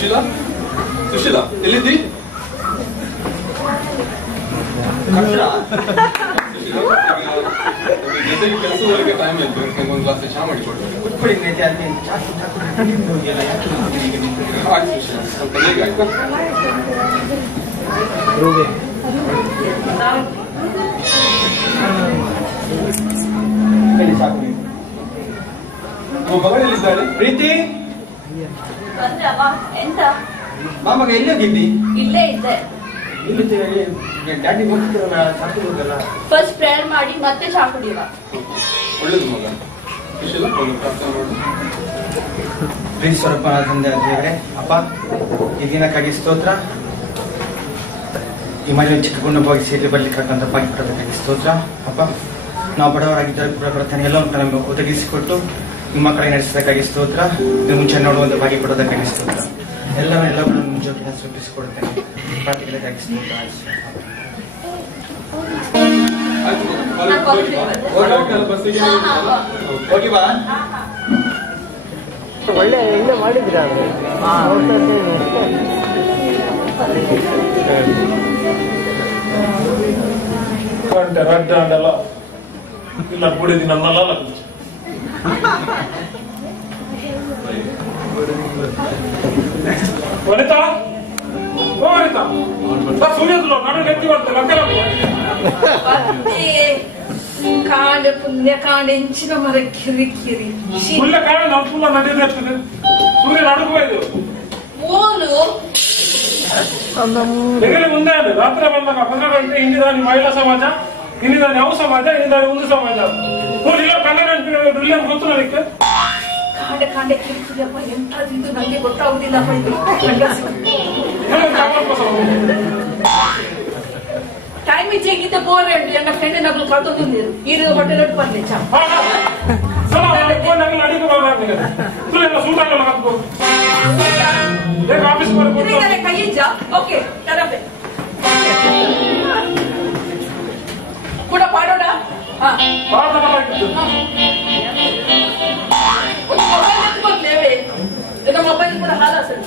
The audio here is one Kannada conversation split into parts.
ಸುಶೀಲಾ ಸುಶೀಲಾ ಎಲ್ಲಿದ್ದಿ? ಜೊತೆಗೆ ಕೆಲಸದವರೆಗೆ ಟೈಮ್ ಆಯ್ತು. ಒಂದು ಗ್ಲಾಸ್ ಚಹಾ ಮಾಡಿಕೊಡ್ಬೇಕು. ಆಯ್ತು ಸುಶೀಲಾ, ಸ್ವಲ್ಪ ಬೇಗ ಆಯ್ತಾ? ನಮ್ಮ ಮಗಳಲ್ಲಿದ್ದಾಳೆ ಪ್ರೀತಿ. ಎಂತ ಮಾಮಗ ಎಲ್ಲಿ ಹೋಗಿದ್ದಿ? ಇಲ್ಲೇ ಇದ್ದೆ. ಡ್ಯಾಡಿ ಹೋಗ್ತಿರಲ್ಲ. ಫಸ್ಟ್ ಪ್ರೇಯರ್ ಮಾಡಿ ಮತ್ತೆ ಚಾ ಕುಡಿಯುವ. ಒಳ್ಳೇದು ಮಗ. ಸುಶೀಲಾ ಒಂದು ಪ್ರಾರ್ಥನೆ ಮಾಡು. ಪ್ರೀತಿ ಸ್ವರೂಪ ತಂದೆ ದೇವರೇ, ಅಪ್ಪ ಈ ದಿನಕ್ಕಾಗಿ ಸ್ತೋತ್ರ. ಈ ಮನೆ ಚಿಕ್ಕಗೊಂಡು ಹೋಗಿ ಸೇರಿ ಬರ್ಲಿಕ್ಕೆ ಹಾಕಂತ ಬಾಗಿ ಕೊಡೋದಕ್ಕಾಗಿ ಸ್ತೋತ್ರ. ಅಪ್ಪ ನಾವು ಬಡವರಾಗಿದ್ದರೆ ಕೂಡ ಪ್ರಾರ್ಥನೆ ಎಲ್ಲ ಉಂಟು ನಮಗೆ ಒದಗಿಸಿಕೊಟ್ಟು ನಿಮ್ಮ ಮಕ್ಕಳಿಗೆ ನಡೆಸೋದಕ್ಕಾಗಿ ಸ್ತೋತ್ರ. ನೀವು ಮುಂಚೆ ನೋಡುವಂತ ಬಾಗಿ ಕೊಡೋದಕ್ಕಾಗಿ ಸ್ತೋತ್ರ. ಎಲ್ಲವನ್ನೂ ಮುಂಚೆ ಸೃಷ್ಟಿಸಿಕೊಡ್ತೇನೆ. ಪ್ರಾರ್ಥನೆಗಾಗಿ ಸ್ತೋತ್ರ. ಹೋಗಿ ಬಾ. ಒಳ್ಳೆ ಇಲ್ಲೇ ಮಾಡಿದ್ರ ರಡ್ಡ ಅಂಡಲ್ಲ ಇಲ್ಲ ಕುಡಿದಿ ನನ್ನಲ್ಲ ವನಿತಾ ಓ ವನಿತಾ ಸೂರ್ಯದಲ್ಲ ನಾನು ನೆತ್ತಿ ಬರ್ತೇನೆ ಕಾಂಡ ಪುಣ್ಯ ಕಾಂಡ ಹೆಂಚಿನ ಮರ ಕಿರಿ ಕಿರಿ ಪುಲ್ಲ ಕಾಂಡ ನಾವು ಪುಲ್ಲ ನಡೀತಾ ಇರ್ತದೆ. ಸೂರ್ಯ ನಡುಗಬೇಕು ಮೂಲು ಹೆಗಲಿ ಮುಂದೆ ಅದು ರಾತ್ರಿ ಬಂದಾಗ 12 ಗಂಟೆ ಇಂದಿದಾನಿ ಮಹಿಳಾ ಸಮಾಜ, ಇನ್ನಿದಾನಿ ಯಾವ ಸಮಾಜ, ಇನ್ನಿದಾನಿ ಒಂದು ಸಮಾಜ. ಇಲ್ಲ 12 ಗಂಟೆ ಇಲ್ಲ ಗೊತ್ತು ನನಗೆ. ಕಾಂಡ ಕಾಂಡ ಕಿರಿಕಿರಿಯಪ್ಪ ಎಂಥದ್ದು ನನಗೆ ಗೊತ್ತಾಗುದಿಲ್ಲ. ಟೈಮ್ ಇಚ್ಛೆಗಿಂತ ಬೋರ್ ಉಂಟು. ನನ್ನ ಫ್ರೆಂಡ್ ನಗಲು ಕಳ್ಕೊಂಡು ನೀರು ಇದು ಹೋಟೆಲ್ ಒಟ್ಟು ಬರ್ಲಿ ಚಾ ಕೈಯಿಜ್ಜ ಓಕೆ ಕೂಡ ಪಾಡೋಣ. ಮೊಬೈಲ್ ಕೂಡ ಹಾಲ ಸರ್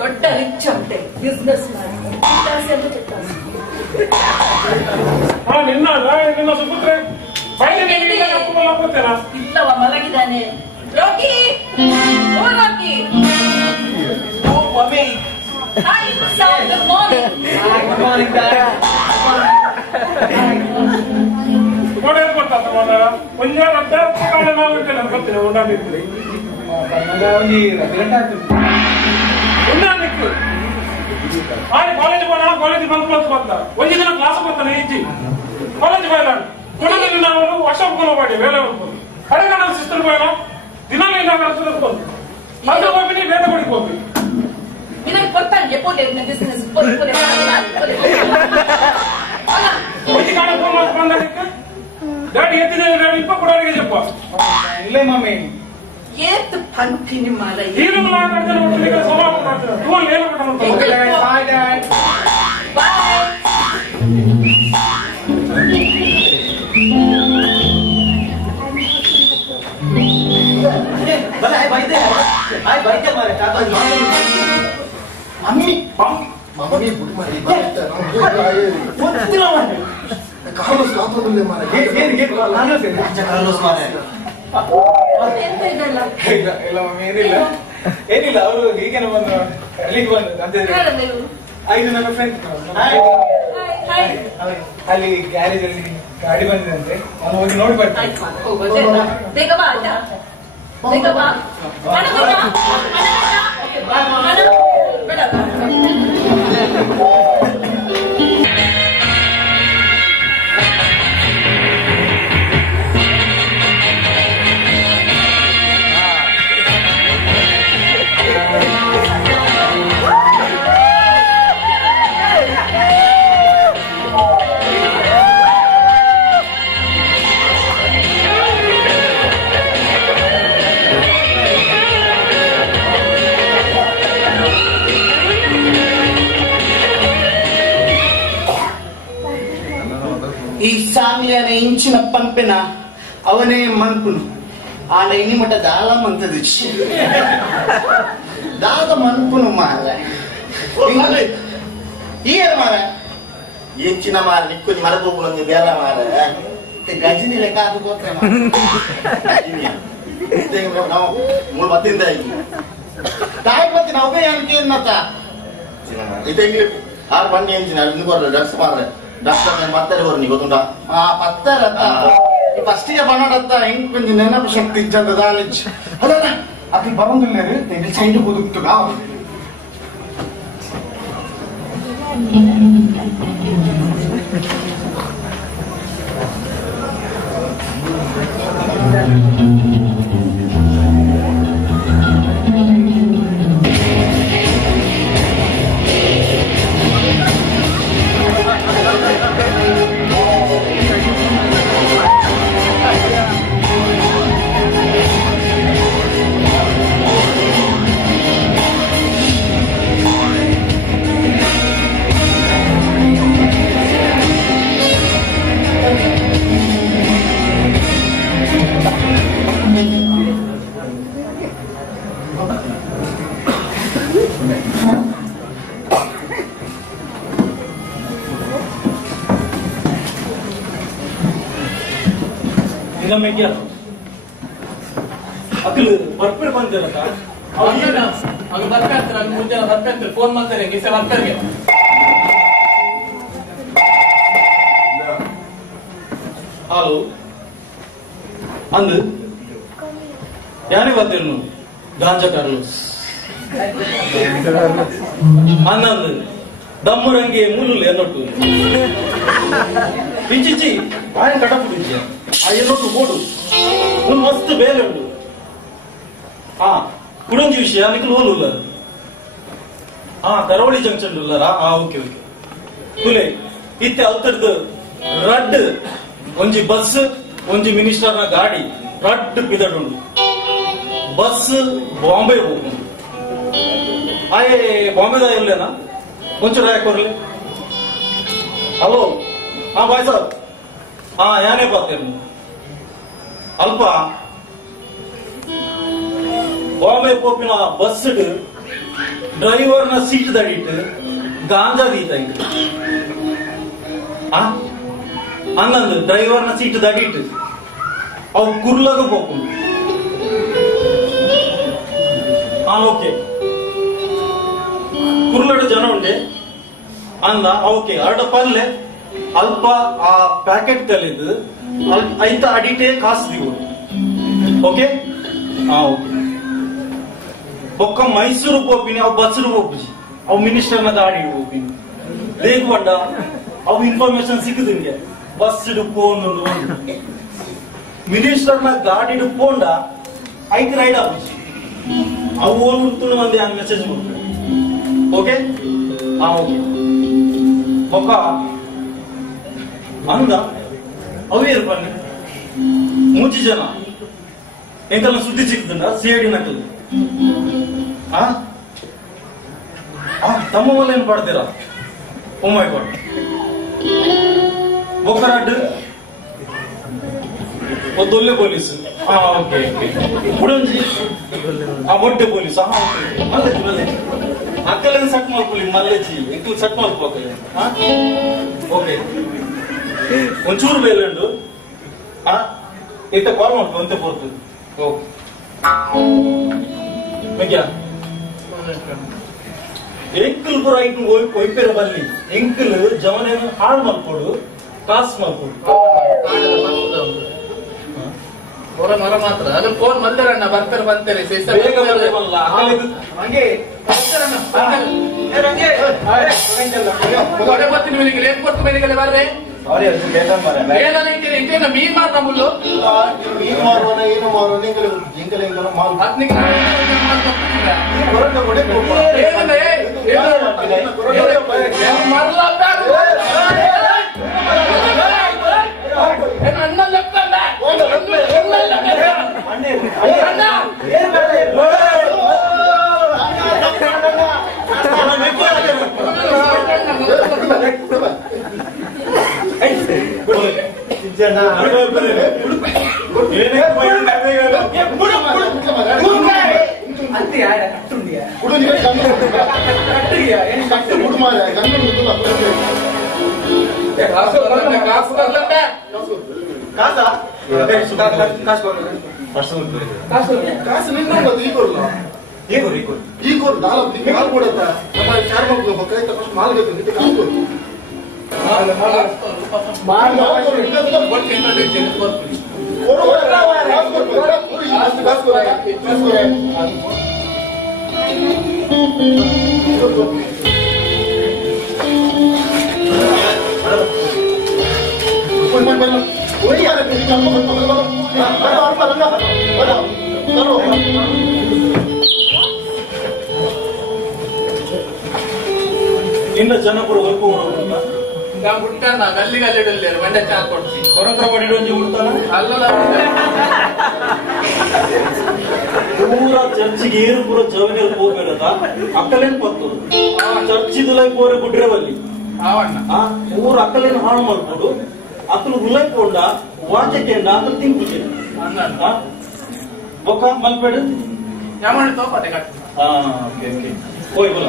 ದೊಡ್ಡ ರಿಚ್ ಉಂಟೆ ಬಿಸ್ನೆಸ್ ಮಾಡಿ ಇಲ್ಲವ ಮಲಗಿದ್ದಾನೆ. ರೋಗಿ ಓ ರೋಗಿ ಗುಡ್ ಮಾರ್ನಿಂಗ್. ಕಾಲೇಜ್ ಹೋಗೋಣ, ಕಾಲೇಜ್ ಬಂದ್ ಬಂದ ಒಂದು ದಿನ ಕ್ಲಾಸ್ ಬರ್ತಾನೆ ಇಜ್ಜಿ ಕಾಲೇಜ್ ಹೋಯ್ಲ ಕೊಡದಲ್ಲಿ ನಾವು ವರ್ಷ ಮಾಡಿ ವೇಳೆ ಹೋಗ್ಬೋದು ಕಡೆಗೆ ನಾವು ಸಿಸ್ಟರ್ ಹೋಯ್ಲ ದಿನ ಬಂದು ಅದು ಹೋಗಿ ಬೇರೆ ಕೊಡಿಗೆ ಹೋಗಿ ಬಂದಕ್ಕೆ ಡ್ಯಾಡಿ ಎತ್ತಿದ್ದೇವೆ ಡ್ಯಾಡಿ ಇಪ್ಪ ಕೊಡೋರಿಗೆ చెప్ప ಇಲ್ಲೇ ಮಮ್ಮಿ ಏತ್ ಪಂಪಿನಿ ಮಾರ ಏನಿಲ್ಲ ಅವರು ಹೀಗೇನೆ ಬಂದು ಅಲ್ಲಿಗೆ ಬಂದು ಅಂತ ಐದು ನನ್ನ ಫ್ರೆಂಡ್ ಅಲ್ಲಿ ಗ್ಯಾರೇಜ್ ಅಲ್ಲಿ ಗಾಡಿ ಬಂದಿದಂತೆ ನಾನು ಹೋಗಿ ನೋಡಿ ಬರ್ತೇನೆ. ఈ సామిలి అనే ఇంచిన పంపిన అవనే మనుపును ಆಂಡ ಇನಿ ಮಟ್ಟ ದಾಲ ಮಂತದ ದಾದ ಮನ್ಪುನು ಮಾರ ಈಗ ಮಾರ ಹೆಚ್ಚಿನ ಮಾರ ನಿಕ್ಕೊಂದು ಮರದೋಗುಲಂಗೆ ಬೇಡ ಮಾರ ಗಜಿನಿ ಲೆಕ್ಕ ಅದು ಹೋಗ್ರೆ ನಾವು ಮೂರು ಮತ್ತಿಂದ ತಾಯಿ ಬತ್ತಿ ನಾವು ಏನಕ್ಕೆ ಏನತ್ತ ಇದು ಆರು ಬನ್ನಿ ಎಂಚಿನ ಅಲ್ಲಿ ಬರ್ರೆ ಡ್ರಗ್ಸ್ ಮಾರ್ರೆ ಡಾಕ್ಟರ್ ಪತ್ತರ ಬರ್ ನೀವು ಗೊತ್ತುಂಟ ಆ ಪತ್ತರ ಫಸ್ಟಿಗೆ ಬನ್ನಡತ್ತ ಹೆಂಗ್ ಕೊಂಚ ನೆನಪು ಶಕ್ತಿ ಇಜ್ಜಂತ ದಾಲಿಜ್ ಅದಲ್ಲ ಅದು ಬರೋದಿಲ್ಲ ರೀ ಸೈಡ್ ಕುದುಕ್ತು ನಾವು ಅಕ್ಕಲು ಬರ್ಪರ್ ಬಂದಿರತ್ತ ಅದು ಬರ್ಪೇಂತ್ರ ಮುಂಜಾನೆ ಬರ್ಪೇಂತ್ರ ಫೋನ್ ಮಾಡ್ತಾರೆ ಗಿಸೆ ಬರ್ಪೇರ್ಗೆ ಹಲೋ ಅಂದು ಯಾನೇ ಬರ್ತೀರಿ ಗಾಂಜಾ ಕಾರ್ಲೋಸ್ ಅನ್ನಂದು ದಮ್ಮರಂಗೆ ಮೂಲುಲು ಎನ್ನೊಟ್ಟು ಪಿಂಚಿಚ್ಚಿ ఆయన కడపుడిచ్చి ఆ ఎన్నొట్టు పోడు నువ్వు మస్తు ಬೇಲುಂಡು ಕುಡೊಂದು ವಿಷಯಾనికి ಲೋಲು ಉಳ್ಳಾರು ಕರಾವಳಿ ಜಂಕ್ಷನ್ ಉಳ್ಳಾರಾ ಓಕೆ ಓಕೆ ತುಲೆ ಇತ್ತೆ ಅವತರದ್ದು ರಡ್ ಒಂಜಿ ಬಸ್ ಒಂಜಿ ಮಿನಿಸ್ಟರ್ನ ಗಾಡಿ ರಡ್ ಬಿದಡುಂಡು ಬಸ್ ಬಾಂಬೆ ಹೋಗುಂಡು ಆಯೆ ಬಾಂಬೆದ ಇರ್ಲೇನಾ ಕೊಂಚ ರಾಯಕ್ ಬರ್ಲಿ ಹಲೋ ಬಾಯ್ ಸಾಬ್ ಯಾನೇ ಬರ್ತೀನಿ ಅಲ್ಪ ಬಾಂಬೆ ಪೋಪಿನ ಬಸ್ ಡ್ರೈವರ್ನ ಸೀಟ್ ದಡಿಟ್ಟು ಗಾಂಜಾ ದೀತಾಯ್ತು ಅನ್ನಂದು ಡ್ರೈವರ್ನ ಸೀಟ್ ದಡಿಟ್ಟು ಅವು ಕುರ್ಲಗ ಪೋಪುಂಡು ಓಕೆ ಕುರ್ಲಡ ಜನ ಉಂಡೆ ಅಂದ ಓಕೆ ಅರ್ಡ ಪಲ್ಲೆ ಅಲ್ಪ ಆ ಪ್ಯಾಕೆಟ್ ಕಲಿದು ಐತ ಅಡಿಟೆ ಕಾಸು ದಿವು ಓಕೆ ಓಕೆ ಒಕ್ಕ ಮೈಸೂರು ಹೋಗ್ತೀನಿ ಅವು ಬಸ್ರು ಹೋಗ್ಬಿಸಿ ಅವು ಮಿನಿಸ್ಟರ್ನ ಗಾಡಿ ಹೋಗ್ತೀನಿ ದೇख ಬಂಡ ಅವು ಇನ್ಫಾರ್ಮೇಶನ್ ಸಿಕ್ಕದಿಂಗೆ ಬಸ್ ಫೋನ್ ಮಿನಿಸ್ಟರ್ನ ಗಾಡಿ ಪೋಂಡ ಐಕ್ ರೈಡ್ ಆಗ್ಬಿಸಿ ಅವು ಓದ್ಬಿಡ್ತು ಒಂದೇ ಮೆಸೇಜ್ ಮಾಡ್ತಾರೆ ಓಕೆ ಓಕೆ ಒಕ್ಕ ಅಂದ ಅವೇರು ಬನ್ನಿ ಮೂಜಿ ಜನ ಎಂಕಲ್ಲ ಸುದ್ದಿ ಸಿಕ್ತಂಡ ಸಿಐಡಿ ನಕಲು ತಮ್ಮ ಮಲ್ಲ ಏನ್ ಪಡ್ತೀರಾ ಓ ಮೈ ಗಾಡ್ ಒಕ್ಕರಾಡ್ ಒದ್ದೊಳ್ಳೆ ಪೊಲೀಸ್ ಓಕೆ ಬುಡಂಜಿ ಮೊಟ್ಟೆ ಪೊಲೀಸ್ ಮಲ್ಲೆ ಅಕ್ಕಲೇನು ಸಟ್ ಮಾಡ್ಕೊಳ್ಳಿ ಮಲ್ಲೆಜಿ ಇಂಕು ಸಟ್ ಮಾಡ್ಕೋಕಲೆ ಓಕೆ ಒಂಚೂರು ಬೇಲುಂಡು ಇತ್ತ ಕಾಲ್ ಮಾಡ್ಕೊ ಅಂತ ಪೋರ್ತು ಓಕೆ ಮೆಗ್ಯಾ ಎಂಕಲ್ ಪುರ ಐಟು ಒಯ್ಪೇರ ಬಲ್ಲಿ ಎಂಕಲ್ ಜವನೇನು ಹಾಳು ಮಾಡ್ಕೊಡು ಕಾಸು ಮಾಡ್ಕೊಡು ಹೊರ ಮರ ಮಾತ್ರ ಅದು ಫೋನ್ ಬಂದರಣ್ಣ ಬರ್ತಾರೆ ಬಂತಾರೆ ಬರ್ತೀನಿ ನಿಮಗೆ ಲೇಟ್ ಕೊಟ್ಟು ಮೇಲೆ ಬರ್ರೆ ಮೀನ್ ಮಾತ್ರ ಮುಳ್ಳು ಅಣ್ಣ ಜನ ಮಾರೆ ಗಂಡ ಕಾಸಾ ಕಾಸು ನಿನ್ನ ಈ ಕೊಡ್ಲ ಈ ಕೊಡ್ ನಾಲ್ ಮಾಲ್ ಕೊಡತ್ತ ನಮ್ಮ ಚಾರ್ ಮಕ್ಕಳು ಬಕಾಯ್ತ ಫಸ್ಟ್ ಮಾಲ್ ಬೇಕು ಕಾಸು ಕೊಡು ಮಾಲ್ ಇನ್ನ ಜನ ಕೂಡ ಹೊರಕು ಬಿಟ್ಟಾನ ಗಲ್ಲಿ ಗಲ್ಲಿ ಮಂಡ್ಯ ಚಾ ಕೊಡ್ತೀನಿ ಹೊರತ್ರ ಬಡಿ ಒಂಜಿ ಉಡ್ತಾನ ಅಲ್ಲ ಪೂರ ಚರ್ಚಿಗೆ ಏರು ಪೂರ ಜವನಿಯಲ್ಲಿ ಹೋಗ್ಬೇಕದ ಅಕ್ಕಲೇನ್ ಪತ್ತು ಚರ್ಚಿದುಲೈ ಪೋರೆ ಗುಡ್ರೆ ಬಲ್ಲಿ ಮೂರು ಅಕ್ಕಲೇನು ಹಾಳು ಮಾಡ್ಕೊಂಡು ಅಕ್ಕಲು ಹುಲೈಕೊಂಡ ವಾಚಕೆಂಡ ಅಕ್ಕ ತಿಂಪುಗೆ ಬೊಕ್ಕ ಮಲ್ಪೇಡ ಯಾಮಣ್ಣ ತೋಪಟ್ಟೆ ಕಟ್ಟ ಹೋಯ್ ಬಲ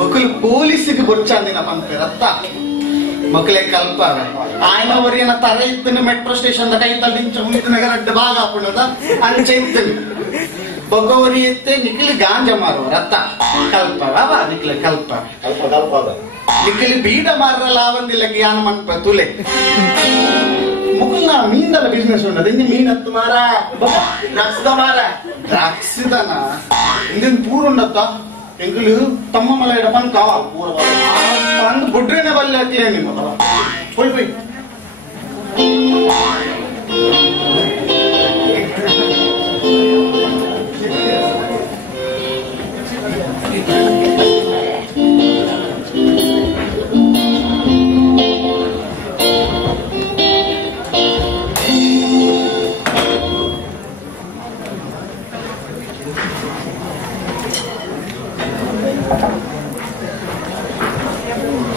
ಮಕ್ಕಳು ಪೊಲೀಸಿಗೆ ಬೊಚ್ಚಾಂದಿನ ಪಂಪೆ ರತ್ತ ಮಕ್ಕಳೇ ಕಲ್ಪ ఆయన వరియన తర ఇత్తు మెట్రో స్టేషన్ కై తలించు నగర అడ్డ బాగా పుణద అని చెప్తుంది బొగోరి ఎత్తే నిఖిల్ గాంజ మారు రత్త కಲ್ಪ బాబా నిఖిల్ కಲ್ಪ ಕಲ್ಪ ಕಲ್ಪ ನಿಖಿಲ್ ಬೀಡ ಮಾರ ಲಾವಂದಿಲ್ಲ ಜ್ಞಾನ ಮನ್ಪ ತುಲೆ ಮುಕುಲ್ನ ಮೀನದ ಬಿಸ್ನೆಸ್ ಉಂಟದ ಇಂದಿ ಮೀನತ್ತು ಮಾರ ಡ್ರಗ್ಸ್ ಮಾರ ಡ್ರಗ್ಸ್ ದನ ಇಂದಿನ ಪೂರ ಉಂಡತ್ತ ಎಂಕಲು ತಮ್ಮ ಮಲ ಇಡಪನ್ ಕಾವ ಪೂರ ಅಂದ್ ಬುಡ್ರಿನ ಬಲ್ಲೆ ಹಾಕ್ಲೇ ನಿಮ್ಮ போய் போய்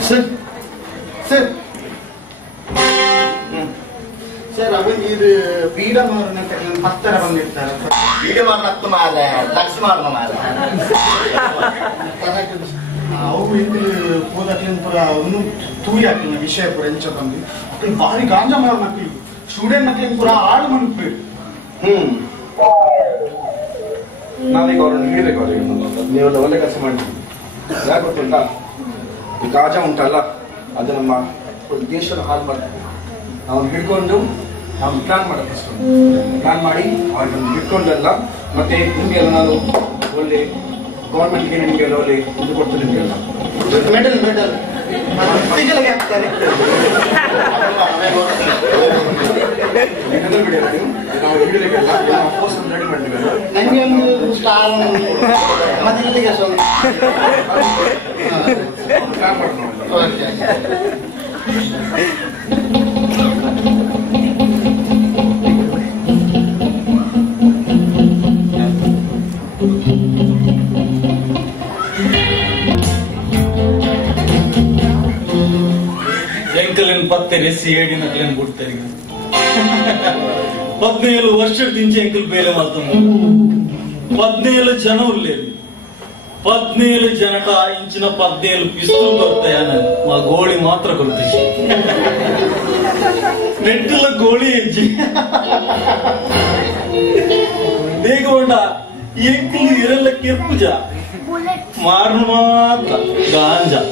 ಸರ್ ಸರ್ ಸರ್ ಅವನ್ ಇದು ಬೀಡ ಮಾರನ ಪತ್ತರ ಬಂದಿರ್ತಾರೆ ಬೀಡ ಮಾರನತ್ತು ಮಾರ ಡ್ರಗ್ಸ್ ಮಾರನ ಮಾರ ಅವು ಇದು ಹೋದಕ್ಲೇನು ಪುರ ಒಂದು ತೂಯಿ ಹಾಕಿನ ವಿಷಯ ಪುರ ಎಂಚ ಬಂದು ಭಾರಿ ಗಾಂಜಾ ಮಾರ ಮಕ್ಕಳು ಸ್ಟೂಡೆಂಟ್ ಮಕ್ಕಳಿಗೆ ಪುರ ಆಳು ಮನ್ಪು ನಾವೀಗ ಅವ್ರನ್ನ ಹಿಡಿಬೇಕು ಅವರಿಗೆ ನೀವೆಲ್ಲ ಒಳ್ಳೆ ಕೆಲಸ ಮಾಡಿ ಯಾಕೆ ಗೊತ್ತುಂಟಾ ಈ ಗಾಂಜಾ ಉಂಟಲ್ಲ ಅದು ನಮ್ಮ ದೇಶದ ಹಾಳು ಮಾಡ್ತೀವಿ ನಾವು ಹಿಡ್ಕೊಂಡು ನಾವು ಪ್ಲಾನ್ ಮಾಡೋದು ಪ್ಲಾನ್ ಮಾಡಿ ಅವ್ರನ್ನ ಹಿಡ್ಕೊಂಡೆಲ್ಲ ಮತ್ತೆ ನಿಮಗೆಲ್ಲ ನಾನು ಒಳ್ಳೆ ಗೌರ್ಮೆಂಟ್ಗೆ ನಿಮಗೆಲ್ಲ ಒಳ್ಳೆ ಇದು ಕೊಡ್ತೀನಿ ನಿಮಗೆಲ್ಲ ಮೆಡಲ್ ಮೆಡಲ್ ಮೆಡಲ್ಗೆ ಹಾಕ್ತಾರೆ ಬಿಡಿಯಲ್ಲ ನೀವು ನಾವು ಹಿಡಿಲಿಕ್ಕೆಲ್ಲ ನಾವು ಪೋಸ್ಟ್ ರೆಡಿ ಮಾಡ್ತೀವಲ್ಲ ನಂಗೆ ಒಂದು ಸ್ಟಾರ್ ಮೊದಲಿಗೆ ಸ್ವಲ್ಪ ಪ್ಲಾನ್ ಮಾಡೋಣ ಎಂಕಲೆನ್ ಪತ್ತೆರೆಸಿ ಏಡಿನಕ್ಲೆನ್ ಬಿಡ್ತಾರೆ 17 ವರ್ಷದ ದಿಂಚ ಎಂಕಲ್ ಬೇರೆ ಮಾತಂದು 17 ಜನ ಉಳ್ಳೇರು 17 ಜನಟ ಇಂಚಿನ 17 ಪಿಸ್ತೂಲ್ ಬರ್ತಾಯನ ಆ ಗೋಳಿ ಮಾತ್ರ ಕೊಡ್ತೀವಿ ನೆಟ್ಟಲ ಗೋಳಿ ಹೆಜ್ಜೆ ಬೇಗ ಉಂಡ ಎಂಕಲ್ ಇರೆಲ್ಲ ಕೆಪ್ಪುಜ ಮಾರ್ನ ಮಾತ್ರ ಗಾಂಜಾ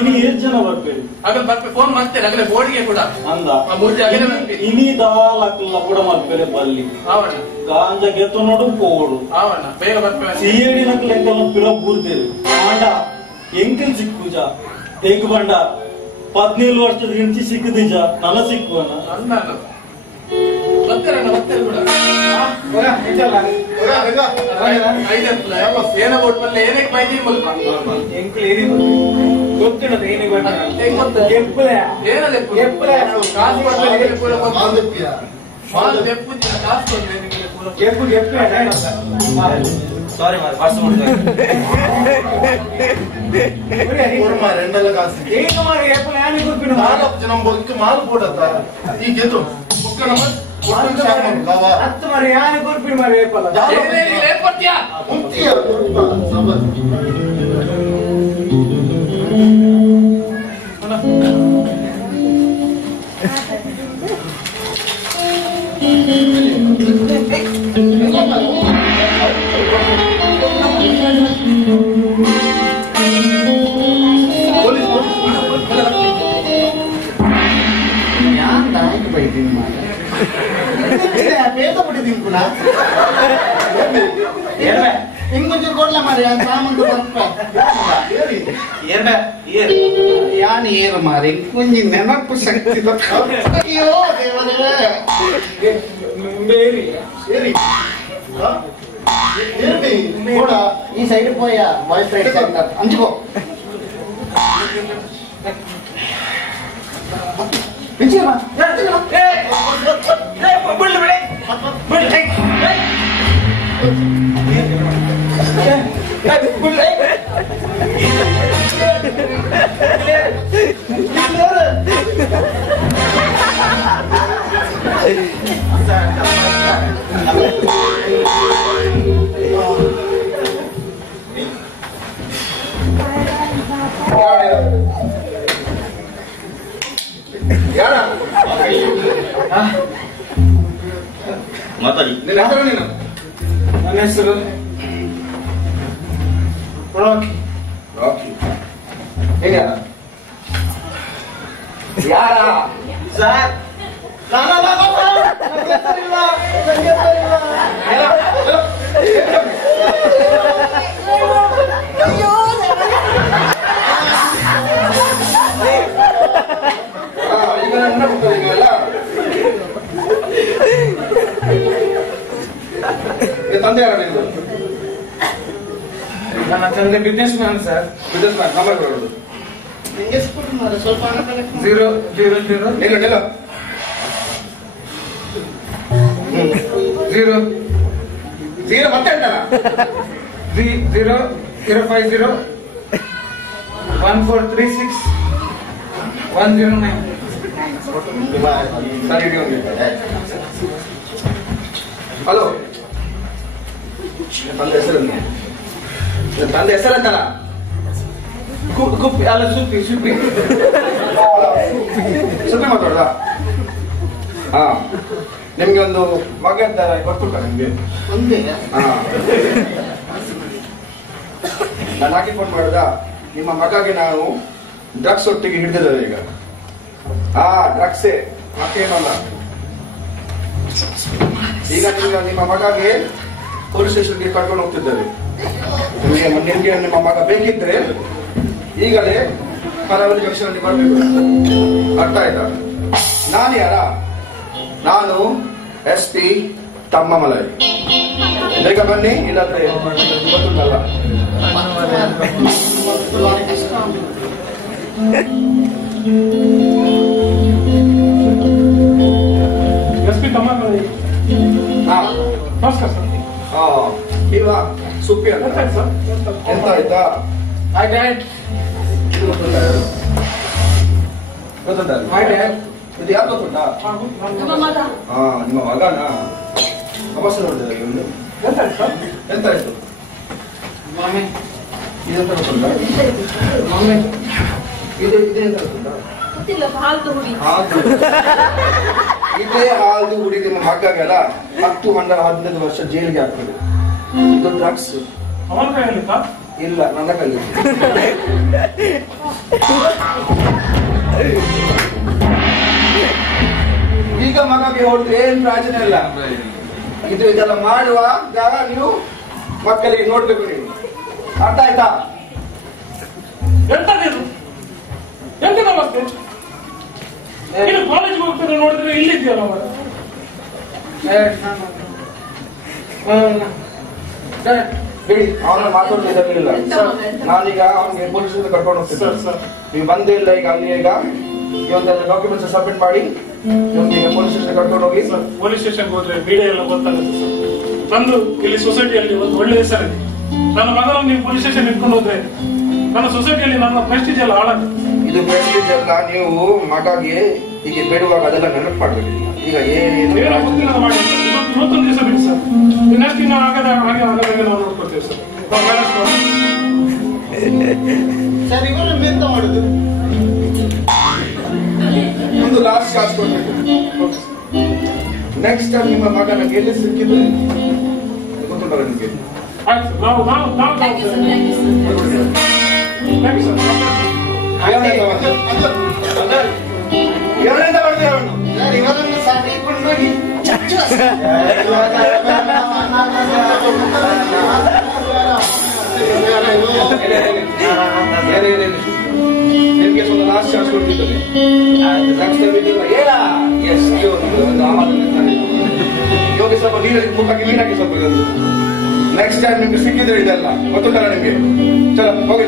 ಇನಿ ಏನ್ ಜನ ಬರ್ಬೇಕು ಅದ್ರ ಬರ್ಬೇಕು ಫೋನ್ ಮಾಡ್ತೇನೆ ಅದ್ರ ಬೋರ್ಡ್ಗೆ ಕೂಡ ಅಂದ ಮೂರ್ತಿ ಅಗಲೇ ಬರ್ಬೇಕು ಇನಿ ದಾಲಕ್ಲ ಕೂಡ ಮಾಡ್ತಾರೆ ಬಲ್ಲಿ ಆವಣ್ಣ ಗಾಂಜಾ ಗೆತ್ತು ನೋಡು ಪೋಡು ಆವಣ್ಣ ಬೇಗ ಬರ್ಬೇಕು ಸಿಎಡಿ ನಕ್ಲ ಎಂಕಲ್ ಪಿರ ಬೂರ್ದೇರು ಆಂಡ ಎಂಕಲ್ ಸಿಕ್ಕುಜ ಹೇಗ್ ಬಂಡ 17 ವರ್ಷದ ಹೆಂಚಿ ಸಿಕ್ಕದಿಜ ನಲ ಸಿಕ್ಕುವನ ಅಂದ ಬರ್ತಾರೆ ಕೂಡ ಏನ ಬೋಟ್ ಮಲ್ಲ ಏನಕ್ಕೆ ಬೈದಿ ಮುಲ್ಪ ಗೊತ್ತಿಡೋದು ಏನಿಗೆ ಏನದೆ ಕಾಸು ಕೊಡ್ಬೇಕು ಕಾಸು ಕೊಡ್ಬೇಕು ಸಾರಿ ಮಾರ ಪಾರ್ಸ రెండల కాసి ಈಗ ಮಾರಿ ಎಪ್ಪಲ ಯಾನಿ ಗುರ್ಪಿನ మాల జనం బొక్కి మాల పోడతా ఈ గెదు ఒక్కన ఒక్క శాతం కావా ಹತ್ತು ಮಾರಿ ಯಾನಿ ಗುರ್ಪಿನ ಮಾರಿ ಎಪ್ಪಲ లేకపోత్యా ಮುಕ್ತಿಯ ಸಬರ್ ఇంకొంచెం కోట్ల మరి సామంత యాన్ ఏర మరి ఇంకొంచెం నెనపు శక్తి అయ్యో దేవరే ಮೇರಿ ఏరి ఏరి కూడా ఈ సైడ్ పోయా బాయ్ ఫ్రెండ్ సెంటర్ అంచుకో పిచ్చిమా ఏ బుల్లు బడే బుల్లు టేక్ బుల్లు ಯಾರ ಮಾತಾಡಿ ನಿನ್ನ ಹೆಸರು ನೀನು ನನ್ನ ಹೆಸರು ರಾಕಿ ರಾಕಿ ಹೇಗ ಯಾರ ಸರ್ ಈಗ ನನ್ನ ಬಿಟ್ಟಲ್ಲ ತಂದೆ ಯಾರ ನಿಂದು ನನ್ನ ತಂದೆ business man sir business man number ಬರೋದು ಸ್ವಲ್ಪ 000 ನಿಲ್ಲ 0 ಮತ್ತೆ ಹೇಳ್ತಾನ 050 1436 109 ಸರಿ ಇಡಿ ಹಲೋ ತಂದೆ ಹೆಸರು ತಂದೆ ಹೆಸರಂತಲ್ಲ ಕುಪ್ಪಿ ಅಲ್ಲ ಸುಪ್ಪಿ ಸುಮ್ಮನೆ ಮಾತಾಡ್ದ ಹಾ ನಿಮ್ಗೆ ಒಂದು ಮಗ ಅಂತ ಗೊತ್ತುಂಟ ನಿಮ್ಗೆ ಹಾ ನಾನು ಹಾಕಿ ಫೋನ್ ಮಾಡ್ದ ನಿಮ್ಮ ಮಗಗೆ ನಾವು ಡ್ರಗ್ಸ್ ಒಟ್ಟಿಗೆ ಹಿಡಿದಿದ್ದೇವೆ ಈಗ ಹಾ ಡ್ರಗ್ಸೇ ಮತ್ತೇನಲ್ಲ ಈಗ ನಿಮ್ಮ ಮಗಗೆ ಪೊಲೀಸ್ ಸ್ಟೇಷನ್ಗೆ ಕರ್ಕೊಂಡು ಹೋಗ್ತಿದ್ದೇವೆ ನಿಮ್ಗೆ ನಿಮ್ಮ ಮಗ ಬೇಕಿದ್ರೆ ಈಗಲೇ ಕರಾವಳಿ ಜಂಕ್ಷನ್ ಅಲ್ಲಿ ಬರಬೇಕು ಅರ್ಥ ಆಯ್ತಾ ನಾನು ಯಾರ ನಾನು SP ತಮ್ಮಮಲೈ ಬೇಗ ಬನ್ನಿ ಇಲ್ಲಾಂದ್ರೆ ಗೊತ್ತುಂಟಲ್ಲ SP ತಮ್ಮಮಲೈ ನಮಸ್ಕಾರ ಸರ್ ಇವ ಸುಪ್ಪಿ ಅಂತ ಎಂತ ಆಯ್ತಾ My dad. ಗೊತ್ತುಂಟ My dad. ಇದು ಯಾರು ಗೊತ್ತುಂಟಾ ನಮ್ಮ ಮಗ ನಿಮ್ಮ ಮಗನ ಅವಸರ ನೋಡಿದ್ರೆ ಇವನು ಎಂತ ಆಯ್ತು Mommy. ಇದೆಂತ ಗೊತ್ತುಂಟ Mommy. ಇದೆಂತ ಗೊತ್ತುಂಟ ಗೊತ್ತಿಲ್ಲ ಹಾಲ್ದು ಹುಡಿ ಇದೇ ಹಾಲ್ದು ಹುಡಿ ನಿಮ್ಮ ಮಗಗೆಲ್ಲ 10-15 ವರ್ಷ ಜೈಲಿಗೆ ಹಾಕ್ತದೆ ಇದು ಡ್ರಗ್ಸ್ ಅವನ ಕೈಯಲ್ಲಿ ಇಲ್ಲ ನನ್ನ ಕೈಲಿ ಈಗ ಮಗಗೆ ಹೊರತು ಏನ್ ಪ್ರಯೋಜನ ಇಲ್ಲ ಇದೆಲ್ಲ ಮಾಡುವಾಗ ನೀವು ಮಕ್ಕಳಿಗೆ ನೋಡ್ಬೇಕು ನೀವು ಅರ್ಥ ಆಯ್ತಾ ಎಂತ ನಮಸ್ತೆ ನೀನು ಕಾಲೇಜ್ಗೆ ಹೋಗ್ತಾರೆ ನೋಡಿದ್ರೆ ಇಲ್ಲಿದ್ಯಲ್ಲ ಮಗ ಬಿಡಿ ಅವನ ಮಾತಾಡಲಿಲ್ಲ ನಾನೀಗ ಅವನಿಗೆ ಪೊಲೀಸ್ ಕರ್ಕೊಂಡು ಹೋಗ್ತೀನಿ ನೀವು ಬಂದೇ ಇಲ್ಲ ಈಗ ಅಲ್ಲಿ ಈಗ ಈ ಒಂದೆಲ್ಲ ಡಾಕ್ಯುಮೆಂಟ್ಸ್ ಸಬ್ಮಿಟ್ ಮಾಡಿ ಈಗ ಪೊಲೀಸ್ ಸ್ಟೇಷನ್ ಕರ್ಕೊಂಡು ಹೋಗಿ ಪೊಲೀಸ್ ಸ್ಟೇಷನ್ಗೆ ಹೋದ್ರೆ ಮೀಡಿಯಾ ಎಲ್ಲ ಗೊತ್ತಾಗುತ್ತೆ ಸರ್. ನಂದು ಇಲ್ಲಿ ಸೊಸೈಟಿಯಲ್ಲಿ ಒಂದು ಒಳ್ಳೆ ಹೆಸರಿದೆ. ನನ್ನ ಮಗನನ್ನು ನೀವು ಪೊಲೀಸ್ ಸ್ಟೇಷನ್ ಇಟ್ಕೊಂಡು ಹೋದ್ರೆ ನನ್ನ ಸೊಸೈಟಿಯಲ್ಲಿ ನನ್ನ ಪ್ರೆಸ್ಟೀಜ್ ಎಲ್ಲ ಹಾಳಾಗುತ್ತೆ. ಇದು ಪ್ರೆಸ್ಟೀಜ್ ಎಲ್ಲ ನೀವು ಮಗಾಗಿ ಈಗ ಬೇಡುವಾಗ ಅದೆಲ್ಲ ನೆನಪು ಮಾಡ್ಬೇಕು. ಈಗ ಏನೋ ಗೊತ್ತಿಲ್ಲ ಮಾಡಿ ಇವತ್ತೊಂದು ದಿವಸ ಬಿಡಿ ಸರ್. ಇನ್ನಷ್ಟು ದಿನ ಹಾಗೆ ನಾವು ನೋಡ್ಕೊಳ್ತೇವೆ ಸರ್. ಸರ್ ಇವರನ್ನು ಎಂತ ಮಾಡುದು? ಒಂದು ಲಾಸ್ಟ್ ಚಾನ್ಸ್ ಕೊಡ್ಬೇಕು. ನೆಕ್ಸ್ಟ್ ಟೈಮ್ ನಿಮ್ಮ ಮಗನ ಎಲ್ಲಿ ಸಿಕ್ಕಿದ್ರೆ ಗೊತ್ತುಂಟಲ್ಲ ನಿಮಗೆ. ಇವರನ್ನು ಸಾಕಿಕೊಂಡು ಹೋಗಿ ನಿಮ್ಗೆ ಒಂದು ಲಾಸ್ಟ್ ಚಾನ್ಸ್ ಕೊಡ್ತಿದ್ದಾರೆ. ಯೋಗಿ ಸ್ವಲ್ಪ ನೀರಲ್ಲಿ ಮುಖಕ್ಕೆ ನೀರಾಕಿ ಸ್ವಲ್ಪ ಇದೊಂದು. ನೆಕ್ಸ್ಟ್ ಟೈಮ್ ನಿಮ್ಗೆ ಸಿಕ್ಕಿದ್ರೆ ಇದೆಲ್ಲ ಗೊತ್ತುಂಟಲ್ಲ ನಿಮ್ಗೆ. ಚಲೋ ಹೋಗಿ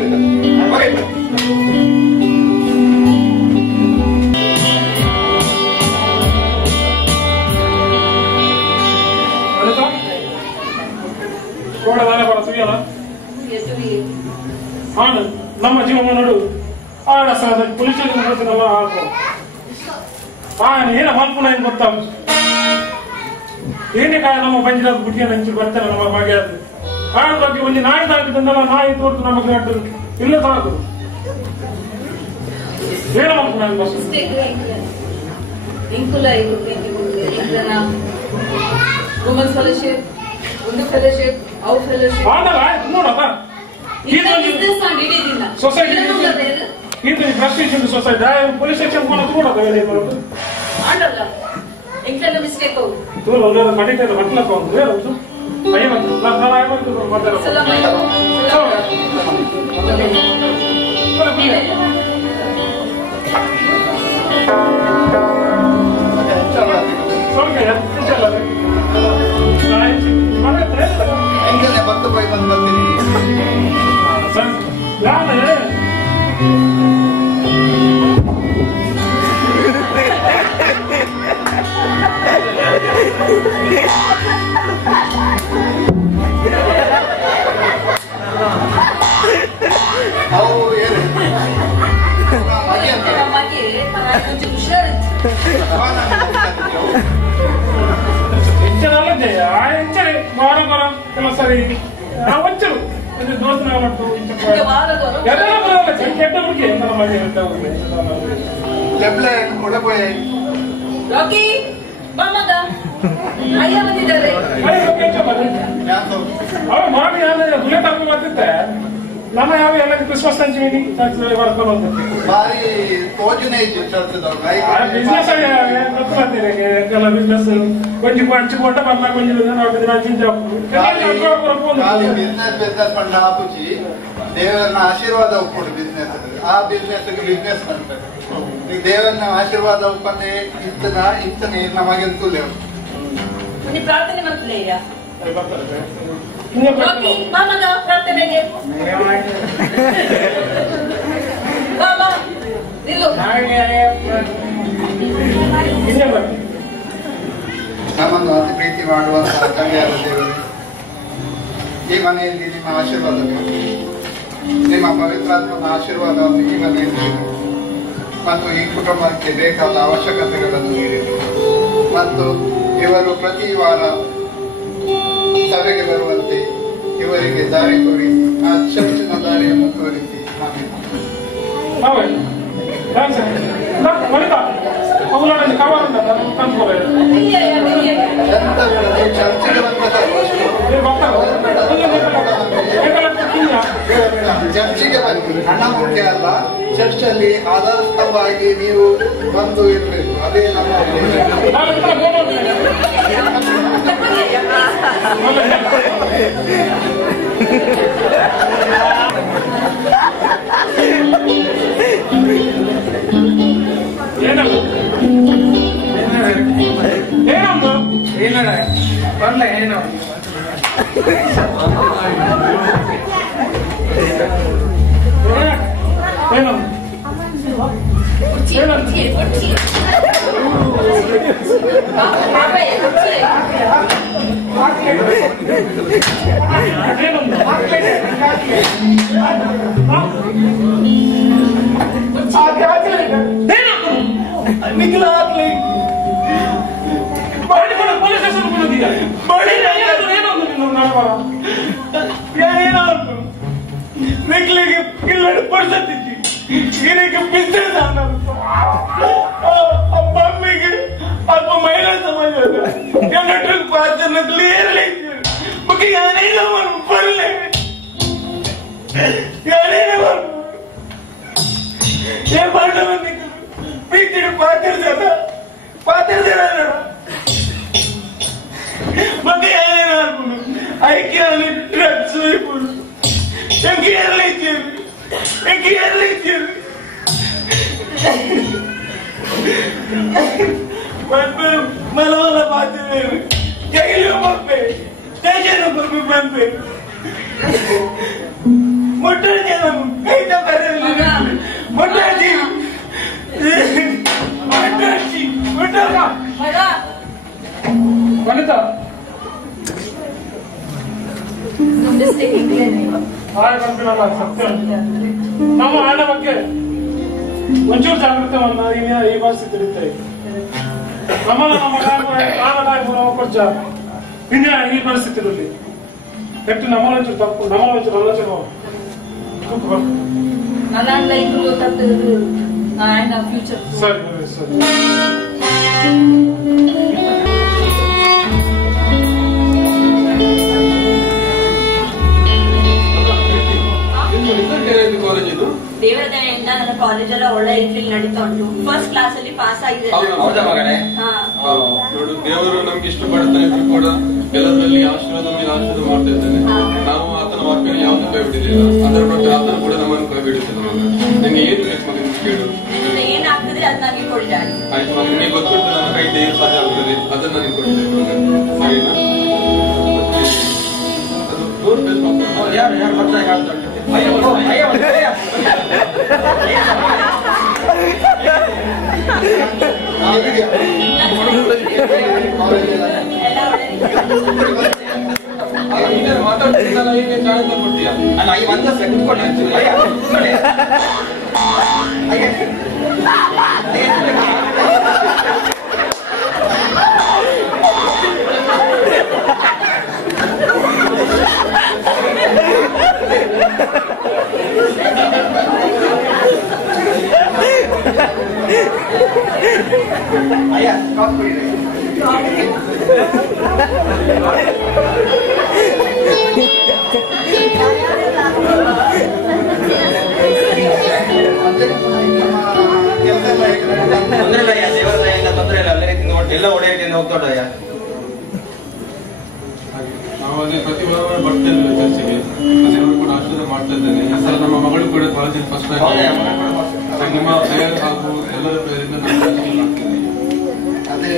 ನಮ್ಮ ಜೀವನ ನೋಡು ಆಡ ಸಾಧ ಪೊಲೀಸ್ ಸ್ಟೇಷನ್ ಏನ ಮಲ್ಪುಣ ಏನ್ ಗೊತ್ತ ಏನೇ ಕಾಯ ನಮ್ಮ ಪಂಚಾಯತ್ ಬುಟ್ಟಿಗೆ ಹಂಚಿ ಬರ್ತಾರೆ ನಮ್ಮ ಬಗ್ಗೆ ಅದು ಆಡ ಬಗ್ಗೆ ಒಂದು ನಾಯಿ ತಾಕಿದಂದಲ್ಲ ನಾಯಿ ತೋರ್ತು ನಮಗೆ ಗಂಟು ಇಲ್ಲ ಸಾಕು ಏನ ಮಲ್ಪುಣ ವುಮೆನ್ಸ್ ಫೆಲೋಶಿಪ್, ಒಂದು ಫೆಲೋಶಿಪ್, ಔಟ್ ಫೆಲೋಶಿಪ್ ನೋಡಪ್ಪ ಸೊಸೈಟಿ ಇದು ಪ್ರೆಸ್ಟೀಜ್ ಸೊಸೈಟಿ ಪೊಲೀಸ್ ಸ್ಟೇಷನ್ ಮಾಡಲ್ಲ ಎಂಟ್ಲೆಲ್ಲ ಮಿಸ್ಟೇಕ್ ಅವು ಖಂಡಿತ ಮಟ್ಲಪ್ಪ ಒಂದು ಭಕ್ತ ಪೈ ಬಂದು ಬರ್ತೀನಿ. ಅವು ಏನು ಸರಿ వచ్చారు దోస్తున్నా ರಾಕಿ ಬಾಮಗ ಅಯ್ಯ ಬಂದಿದ್ದಾರೆ ಅವ್ರು ಮಾಡಿ ಬುಲೆಟ್ ಹಾಕಿ ಬರ್ತಿದ್ದೆ ನಮ್ಮ ಯಾವ ಎಲ್ಲ ಕ್ರಿಸ್ಮಸ್ ಹಂಚಿವಿ ಬರ್ಕೊಂಡು ಭಾರಿ ಯೋಜನೆ ಬಿಸ್ನೆಸ್ ಗೊತ್ತಿಲ್ಲ ಬಿಸ್ನೆಸ್ ಕೊಂಚ ಹಂಚಿಕೊಂಡ ಬರ್ಲ ಕೊಂಚ ಬಿಸ್ನೆಸ್ ಪಂಡ ಆಪುಚಿ ದೇವರನ್ನ ಆಶೀರ್ವಾದ ಒಪ್ಕೊಂಡು ಬಿಸ್ನೆಸ್ ಆ ಬಿಸ್ನೆಸ್ ಬಿಸ್ನೆಸ್ ಅಂತಾರೆ. ಈಗ ದೇವರನ್ನ ಆಶೀರ್ವಾದ ಒಪ್ಪಂದೆ ಇತ್ತನೆ ನಮಗೆಂತೂ ಲೇವು ಪ್ರಾರ್ಥನೆ ಮಾಡ್ತಿಲ್ಲ ಮಾಮಗ ಪ್ರಾರ್ಥನೆಗೆ ಬಾಬಾ ನಿಲ್ಲು ನಮ್ಮನ್ನು ಅತಿ ಪ್ರೀತಿ ಮಾಡುವಂತಹ ಕಲ್ಯಾಣ ದೇವರು ಈ ಮನೆಯಲ್ಲಿ ನಿಮ್ಮ ಆಶೀರ್ವಾದ ನಿಮ್ಮ ಪವಿತ್ರಾತ್ಮನ ಆಶೀರ್ವಾದವನ್ನು ಈ ಮನೆಯಲ್ಲಿ ಮತ್ತು ಈ ಕುಟುಂಬಕ್ಕೆ ಬೇಕಾದ ಅವಶ್ಯಕತೆಗಳನ್ನು ನೀಡಿದೆ ಮತ್ತು ಇವರು ಪ್ರತಿ ವಾರ ಸಭೆಗೆ ಬರುವಂತೆ ಇವರಿಗೆ ದಾರಿ ತೋರಿಸಿ ಆ ಚರ್ಚಿನ ದಾರಿಯನ್ನು ತೋರಿಸಿ ಚರ್ಚಿಗೆ ಬನ್ನಿ. ಹಣ ಮುಖ್ಯ ಅಲ್ಲ, ಚರ್ಚಲ್ಲಿ ಆಧಾರ ಸ್ತಂಭವಾಗಿ ನೀವು ಬಂದು ಇರಬೇಕು. ಅದೇ ನಮ್ಮ निकलेगी किल्लड़ पड़ सकती थी गिरेगी पिस्ते जाना अब मम्मी के आपको महिला समझ आता क्या नटक बात करने क्लियर लेक्चर मुझे यहाँ नहीं ना मन पढ़ ले यहाँ नहीं ना मन ये पढ़ने में निकल पीछे पातर से ना मुझे यहाँ नहीं ना आई क्या नहीं ड्रग्स में पुल मला बात मोटर वनिता ಸತ್ಯ ನಮ್ಮ ಆಡ ಬಗ್ಗೆ ಒಂಚೂರು ಜಾಗೃತಿ ಈ ಭಾಷೆ ತಿಳಿತಾ ಇದೆ ನಮ್ಮ ಕೊಚ್ಚ ಇನ್ನ ಈ ಪರಿಸ್ಥಿತಿಯಲ್ಲಿ ಎಷ್ಟು ನಮ್ಮಲಂಚು ತಪ್ಪು ನಮ್ಮಲಂಚು ಆಲೋಚನೆ ಸರಿ ಸರಿ ದೇವರ ದಯೆಯಿಂದ ನನ್ನ ಕಾಲೇಜ್ ಎಲ್ಲ ಒಳ್ಳೆ ರೀತಿಯಲ್ಲಿ ನಡೀತಾ ಉಂಟು. ಫಸ್ಟ್ ಕ್ಲಾಸ್ ಅಲ್ಲಿ ಪಾಸ್ ಆಗಿದೆ. ನೋಡು, ದೇವರು ನಮ್ಗೆ ಇಷ್ಟು ಬಡತನ ಇದ್ರು ಕೂಡ ಎಲ್ಲದರಲ್ಲಿ ಆಶೀರ್ವಾದ ಮೇಲೆ ಆಶೀರ್ವಾದ ಮಾಡ್ತಾ ಇದ್ದಾನೆ. ನಾವು ಆತನ ವಾಕ್ಯ ಯಾವ್ದು ಕೈ ಬಿಡಲಿಲ್ಲ, ಅದರ ಪ್ರಕಾರ ಆತನ ಕೂಡ ನಮ್ಮನ್ನು ಕೈ ಬಿಡುತ್ತಿಲ್ಲ. ನಂಗೆ ಏನು ಬೇಕು ಮಗನ ಕೇಳು, ಏನಾಗ್ತದೆ ಅದ್ ನನಗೆ ಕೊಡಿದ್ದಾರೆ. ಆಯ್ತು ಮಗ, ನಿಮಗೆ ಗೊತ್ತುಂಟು ನನ್ನ ಕೈಯಿಂದ ಏನು ಸಾಧ್ಯ ಆಗ್ತದೆ, ಅದನ್ನ ನಾನು ಕೊಡ್ತೇನೆ. ಸರಿನಾ? ಅದು ನೋಡ್ಬೇಕು. ಯಾರು ಬರ್ತಾರೆ ಮಾತಾಡ್ತಿದ್ದಲ್ಲ, ಈಗ ಚಾಣಕ ಕೊಡ್ತೀಯ? ಅಲ್ಲ, ಈ ಒಂದು ಸೆಕೆಂಡ್ ಕೊಡಿ. ಅಯ್ಯ ಕಾಫಿ ಕುಡಿರಿ. ತೊಂದರೆ ಇಲ್ಲ ಅಯ್ಯ, ದೇವರ ದಯೆಯಿಂದ ತೊಂದರೆ ಇಲ್ಲ. ಎಲ್ಲ ರೀತಿಯಿಂದ ಒಟ್ಟು ಎಲ್ಲ ಒಳ್ಳೆ ರೀತಿಯಿಂದ ಹೋಗ್ತೋಟಯ್ಯ. ನಾವು ಅದೇ ಪ್ರತಿ ವಾರ ಬರ್ತೇವೆ ಚರ್ಚೆಗೆ. ದೇವರು ಕೂಡ ಆಶೀರ್ವಾದ ಮಾಡ್ತಾ ಇದ್ದೇನೆ. ಈ ಸಲ ನಮ್ಮ ಮಗಳು ಕೂಡ ಕಾಲೇಜಿನ ಫಸ್ಟ್ ಟೈಮ್. ನಿಮ್ಮ ಪ್ರೇಯರ್ ಹಾಗೂ ಎಲ್ಲರ ಪ್ರೇಯರಿಂದ ನಾನು ಮಾಡ್ತೇನೆ. ಅದೇ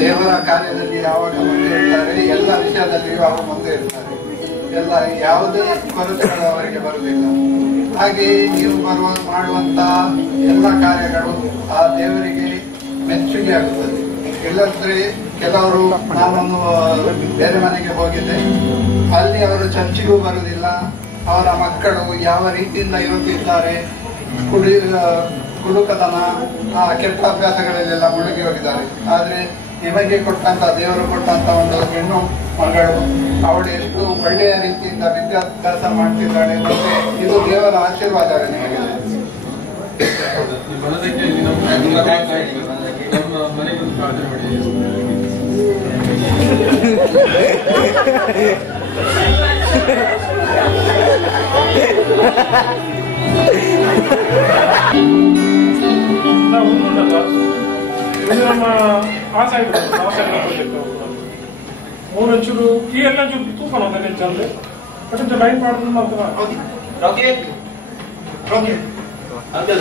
ದೇವರ ಕಾರ್ಯದಲ್ಲಿ ಯಾವಾಗ ಮುಂದೆ ಇರ್ತಾರೆ, ಎಲ್ಲ ವಿಷಯದಲ್ಲಿಯೂ ಅವರು ಮುಂದೆ ಇರ್ತಾರೆ. ಎಲ್ಲ ಯಾವುದೇ ಕೊರತೆಗಳು ಅವರಿಗೆ ಬರುವುದಿಲ್ಲ. ಹಾಗೆ ನೀವು ಮಾಡುವಂತ ಎಲ್ಲ ಕಾರ್ಯಗಳು ಆ ದೇವರಿಗೆ ಮೆಚ್ಚುಗೆ ಆಗುತ್ತದೆ. ಇಲ್ಲಂದ್ರೆ ಕೆಲವರು, ನಾನೊಂದು ಬೇರೆ ಮನೆಗೆ ಹೋಗಿದ್ದೆ, ಅಲ್ಲಿ ಅವರು ಚರ್ಚಿಗೂ ಬರುವುದಿಲ್ಲ. ಅವರ ಮಕ್ಕಳು ಯಾವ ರೀತಿಯಿಂದ ಇವತ್ತಿದ್ದಾರೆ, ಕುಡುಕತನ, ಕೆಟ್ಟ ಅಭ್ಯಾಸಗಳಲ್ಲೆಲ್ಲ ಮುಳುಗಿ ಹೋಗಿದ್ದಾರೆ. ಆದ್ರೆ ನಿಮಗೆ ಕೊಟ್ಟಂತ, ದೇವರು ಕೊಟ್ಟಂತ ಒಂದು ಹೆಣ್ಣು ಮಗಳು, ಅವಳು ಎಷ್ಟು ಒಳ್ಳೆಯ ರೀತಿಯಿಂದ ವಿದ್ಯಾಭ್ಯಾಸ ಮಾಡ್ತಿದ್ದಾಳೆ. ಮತ್ತೆ ಇದು ದೇವರ ಆಶೀರ್ವಾದ ನಿಮಗೆ. ನಮ್ಮ ಮನೆಗೆ ಪ್ರಾರ್ಥನೆ ಮಾಡಿ. ನಮ್ಮ ಆ ಸೈಡ್ ಮೂರಂಚೂರು ಈ ಎಲ್ಲ ಚೂರು ತೂಕನ ನೆಂಚಂದ್ರೆ ಅಷ್ಟೊಂದು ಲೈನ್ ಮಾಡಿದ್ರು ಮಾಡ್ತಾರೆ.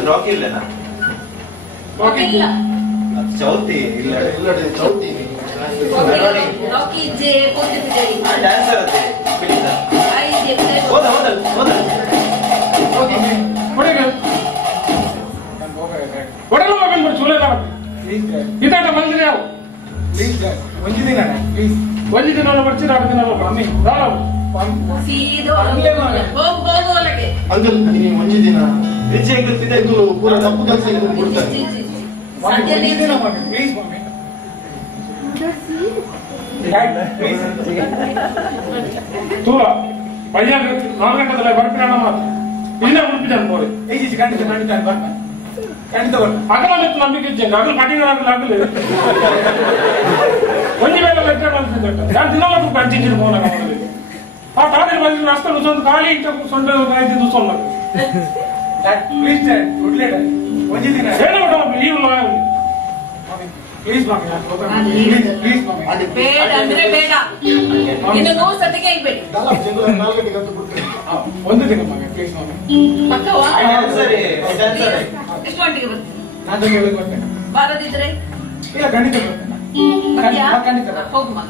ರಾಕಿ ಇಲ್ಲೇನಾ? ಚೌತಿ ಇಲ್ಲ, ಚೌತಿ ಡ್ಯಾನ್ಸರ್ ಅದೇ. ಒಡಲ ಮಗನ್ ಚೂಲೆ ಇದಾಟ ಮಂದಿರ ಯಾವ ಒಂದು ದಿನ ಪ್ಲೀಸ್ ಒಂದು ದಿನ ಬರ್ತೀರ 2 ದಿನ ಮಮ್ಮಿ ಸೀದಾ ಹೋಗು ಒಳಗೆ ಅಂಕಲ್ ನೀವು ಒಂದು ದಿನ ಹೆಚ್ಚು ಹೆಂಗಿರ್ತಿದೆ ಇದು ಪೂರ ತಪ್ಪು ಕೆಲಸ ಕೊಡ್ತಾರೆ ಪ್ಲೀಸ್ ಮಮ್ಮಿ ತೂರ ಪಯ್ಯ 4 ಗಂಟೆದಲ್ಲ ಬರ್ತೀರಣ್ಣ ಮಾತು ಇಲ್ಲ ಉಡುಪಿದ್ದಾನೆ ಬೋರೆ ಖಂಡಿತ ಖಂಡಿತ ಬರ್ತಾನೆ ಖಂಡಿತ ಬರ್ತಾನೆ ಅಗಲಿತ್ತು ನಂಬಿಕೆ ಇದ್ದೇನೆ ಅಗಲು ಕಟ್ಟಿಗೆ ಆಗಲಿ ಒಂದು ವೇಳೆ ಲೆಕ್ಕ ನಾನು ದಿನವೂ ಕಂಟಿನ್ಯೂ ಹೋಗೋಣ ಆ ತಾನೇ ಬಂದು ಅಷ್ಟು ಒಂದು ಖಾಲಿ ಸೊಂಡೆ 5 ದಿವಸ ಪ್ಲೀಸ್ ಗುಡ್ಲೇ ಒಂದು ದಿನ ಹೇಳೋಣ leave please mummy please mummy ಬೇಡ ಅಂದ್ರೆ ಬೇಡ ಇನ್ನು 100 ಸತಿಗೆ ಇಗ್ಬೇಡಿ ಒಂದು ದಿನ ಮಮ್ಮಿ ಪ್ಲೀಸ್ ಮಮ್ಮಿ ಪಕ್ಕವಾ ಸರಿ ಎಷ್ಟು ಗಂಟೆಗೆ ಬರ್ತೀನಿ ನಾನು ಹೇಳಕ್ ಬರ್ತೇನೆ ಬಾರದಿದ್ರೆ ಇಲ್ಲ ಖಂಡಿತ ಬರ್ತೇನೆ ಖಂಡಿತ ಹೋಗು ಮಗ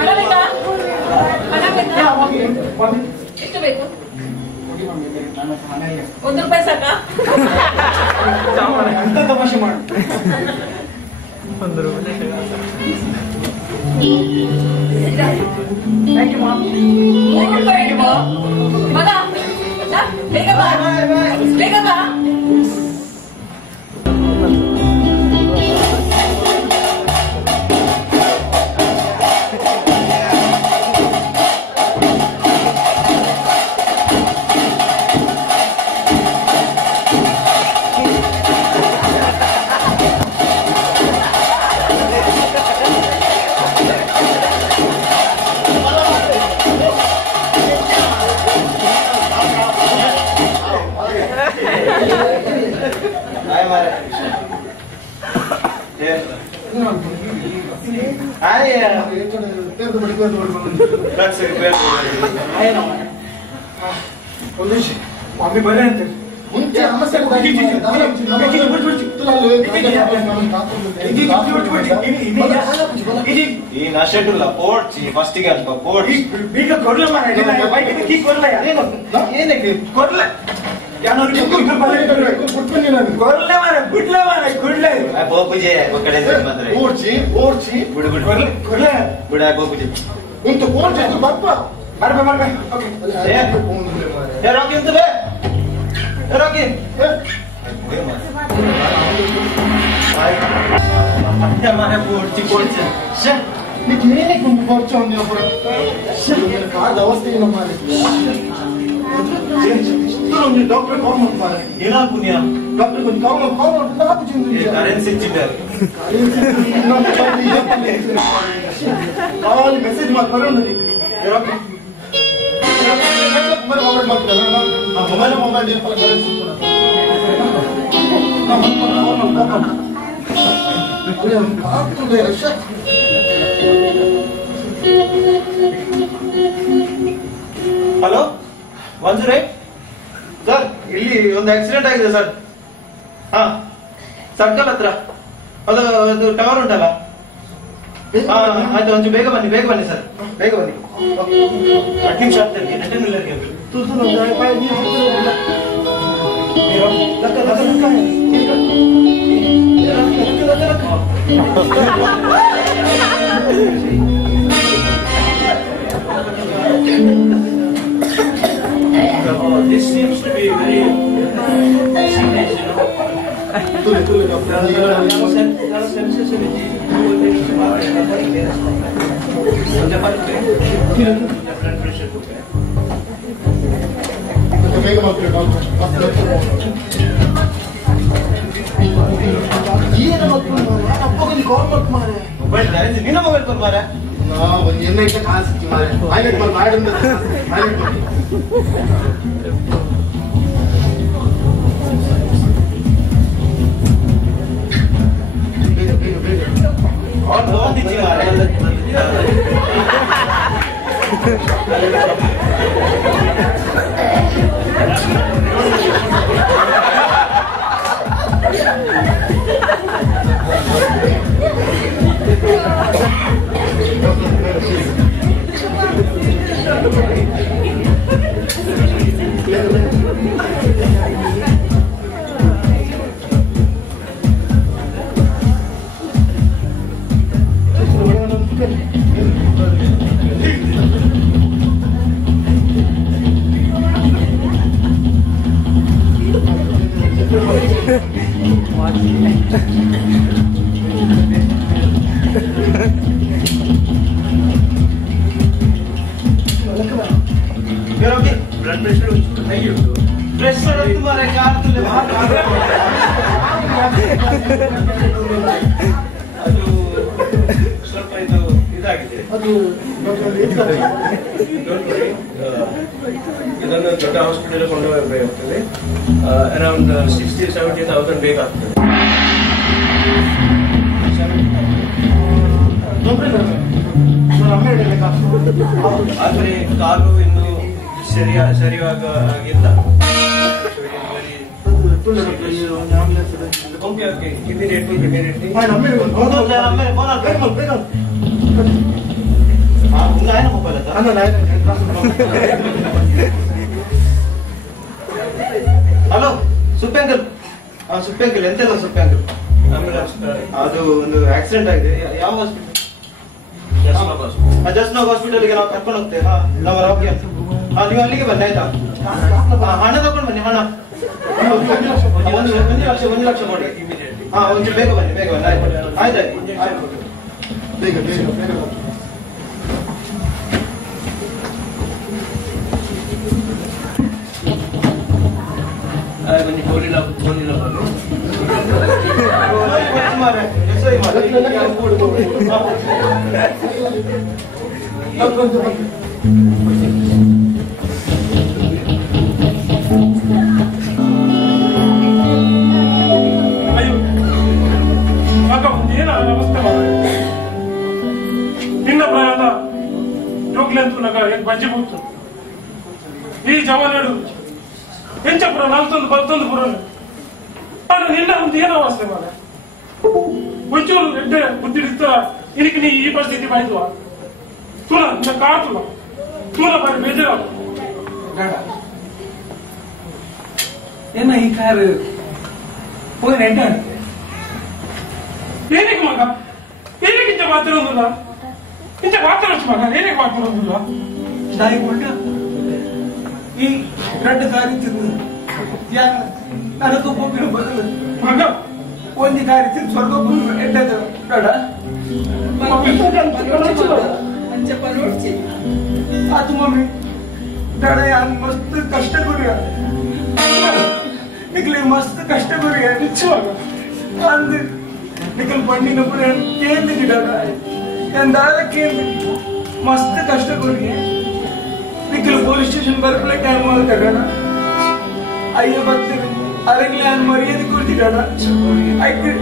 ಹಣ ಬೇಕಾ ಹಣ ಬೇಕಾ ಎಷ್ಟು ಬೇಕು ₹1 ಸಾಕಾ ಅಂತ ತಮಾಷೆ ಮಾಡು ಥ್ಯಾಂಕ್ ಯು ಮಾಮ್ ಮಗ ಬೇಗ ಬಾ ಬೇಗ ಬಾ ಮಮ್ಮಿ ಬರೇ ಅಂತ ಮುಂಚೆ ಸಮಸ್ಯೆ ಈ ನಶೆಟುಲ್ಲ ಪೋಡ್ಚಿ ಫಸ್ಟ್ ಗೆ ಅಲ್ಪ ಪೋಡ್ ಈಗ ಕೊಡ್ಲ ಮಾರ ಬೈಕ್ ಕೀ ಕೊಡ್ಲ ಏನಕ್ಕೆ ಕೊಡ್ಲ ಕೊಡ್ಲೆ ಮಾರ ಗುಡ್ಲೆ ಮಾರ ಗುಡ್ಲೆ ಬೋಪುಜೆ ಕಡೆ ಬಂದ್ರೆ ಓಡ್ಚಿ ಓಡ್ಚಿ ಬಿಡು ಬಿಡು ಕೊಡ್ಲೆ ಬಿಡ ಬೋಪುಜೆ ಇಂತ ಓಡ್ಚಿ ಬಪ್ಪ ಬರ್ಬ ಬರ್ಬ ಓಕೆ ಏ ರಾಕಿ ಅಂತಲೇ ರಾಕಿ ಮತ್ತೆ ಮಾರೆ ಪೋಡ್ಚಿ ಪೋಡ್ಚಿ ಶೇ ನೀನು ಏನಕ್ಕೆ ಪೋಡ್ಚಿ ಒಂದು ಕಾದ ಅವಸ್ಥೆ ಏನು ಮಾರೆ ಡಾಕ್ಟರ್ ಕಾಲ್ ಮಾಡ್ತಾರೆ ಏನಾ ಪುಣ್ಯ ಡಾಕ್ಟರ್ ಕೊಂಚ ಕಾಲ್ ಮಾಡ್ತಾರೆ ಕರೆನ್ಸಿ ಇಚ್ಚಿದ್ದಾರೆ ಕಾಲ್ ಮೆಸೇಜ್ ಮಾಡ್ತಾರೆ ಮೊಬೈಲ್ ಹಲೋ ಮಂಜುರೇ ಸರ್ ಇಲ್ಲಿ ಒಂದು ಆಕ್ಸಿಡೆಂಟ್ ಆಗಿದೆ ಸರ್ ಹಾ ಸರ್ಕಲ್ ಹತ್ರ ಅದು ಟವರ್ ಉಂಟಲ್ಲ ಹಾ ಆಯ್ತು ಒಂಚೂರು ಬೇಗ ಬನ್ನಿ ಸರ್ ಬೇಗ ಬನ್ನಿ 10 ನಿಮಿಷ ಆಗ್ತದೆ 10 ಮಿಲ್ಲರ್ಗೆ This seems to be very serious, you know. ನಿನ್ನ ಮೊಬೈಲ್ ಕೊಡ್ ಮಾರ ಎನ್ನೈತೆ ಕಾಣಿಸ್ತಿ ಮಾರೆ ಹೈಲೈಟ್ ಮಾಡಿ ಬ್ಲಡ್ ಪ್ರೆಷರ್ ಹೇಗೆ ಉಂಟು? ಪ್ರೆಷರ್ ತುಂಬಾ ಜಾಸ್ತಿ ಅದು ಸ್ವಲ್ಪ ಇದಾಗಿದೆ. ಅದು ಇದನ್ನು ದೊಡ್ಡ ಹಾಸ್ಪಿಟಲ್ ಕೊಂಡು ಹೋಗಬೇಕಾಗ್ತದೆ. ಅರೌಂಡ್ 60-70,000 ಬೇಕಾಗ್ತದೆ. ಆದ್ರೆ ಕಾಲು ಇನ್ನು ಸರಿಯಾಗಿಲ್ಲ. ಓಕೆ ಇಮಿಡಿಯೇಟ್ಲಿ ಹಲೋ ಸುಪ್ಪಂಕಲ್. ಸುಪ್ಪಂಕಲ್ ಎಂತೆಲ್ಲ ಸುಪ್ಪಂಕಲ್? ಅದು ಒಂದು ಆಕ್ಸಿಡೆಂಟ್ ಆಗಿದೆ. ಯಾವ ಹಾಸ್ಪಿಟಲ್? ಜಸ್ನಾಗ್ ಹಾಸ್ಪಿಟಲ್ಗೆ ನಾವು ಕರ್ಕೊಂಡು ಹೋಗ್ತೇವೆ. ನಾವು ರಾವ್ಗೆ ನೀವು ಅಲ್ಲಿಗೆ ಬನ್ನಿ ಆಯ್ತಾ? ಹಣ ತಗೊಂಡು ಬನ್ನಿ. ಹಣ 1 ಲಕ್ಷ ಕೊಡಿ. ಒಂಚೂರು ಬೇಗ ಬನ್ನಿ ಆಯ್ತಾಯ್ತು. ಬೇಗ ನಿನ್ನ ಪ್ರಾಯದ ಜೋಗ್ಲೆಂತು ನಗ ಬಜ್ಜಿ ಬೂತು ಈ ಜವಾನಡು ಹೆಂಚಪುರ 41 ಪುರ ನಿನ್ನ ಒಂದು ಏನೋ ಅವಸ್ಥೆ ಮಾಡ ಒಂಚೂರು ಎಡ್ಡೆ ಬುದ್ಧಿ ಇರ್ತಾರ ಇದಕ್ಕೆ ನೀ ಈ ಪರಿಸ್ಥಿತಿ ಬಾಯ್ತು ತುಲ ನಿನ್ನ ಕಾತುಲ ತುಲ ಬಾರಿ ಬೇಜಾರ ಏನ ಈ ಕಾರು ಹೋಗಿ ಎಡ್ಡ ಏನಕ್ಕೆ ಮಗ ಏನಕ್ಕೆ ಇಂಚ ಮಾತಾಡೋದಿಲ್ಲ ಇಂಚ ಮಾತಾಡೋದು ಮಗ ಏನಕ್ಕೆ ಮಾತಾಡೋದಿಲ್ಲ ನಾಯಿ ಕೊಂಡ ಈ 2 ಕಾರಿ ತಿಂದು ನನಗೂ ಹೋಗಿರೋ ಬದಲು ಮಗ ಒಂದು ಕಾರಿ ತಿಂದು ಸ್ವರ್ಗ ಎಡ್ಡದ ಬೇಡ ಅದು ಮಮ್ಮಿ ಬೇಡ ಯಾರು ಮಸ್ತ್ ಕಷ್ಟ ಗುರಿಯ ನಿಕ್ಲಿ ಮಸ್ತ್ ಕಷ್ಟ ಗುರಿಯ ನಿಚ್ಚವಾಗ ಅಂದು निकल पढ़नी न पड़े केंद्र जिड़ा ಎಂದಾದ ಕೇಂದ್ರ ಮಸ್ತ್ ಕಷ್ಟ ಕೊಡಿ ನಿಕಲ್ ಪೊಲೀಸ್ ಸ್ಟೇಷನ್ ಬರಪ್ಲೆ ಟೈಮ್ ಮಾಡ್ತಾರಣ ಅಯ್ಯ ಬರ್ತೀರಿ ಅರಗ್ಲೆ ನಾನು ಮರ್ಯಾದೆ ಕೊಡ್ತಿದ್ದಾನ ಐತೆ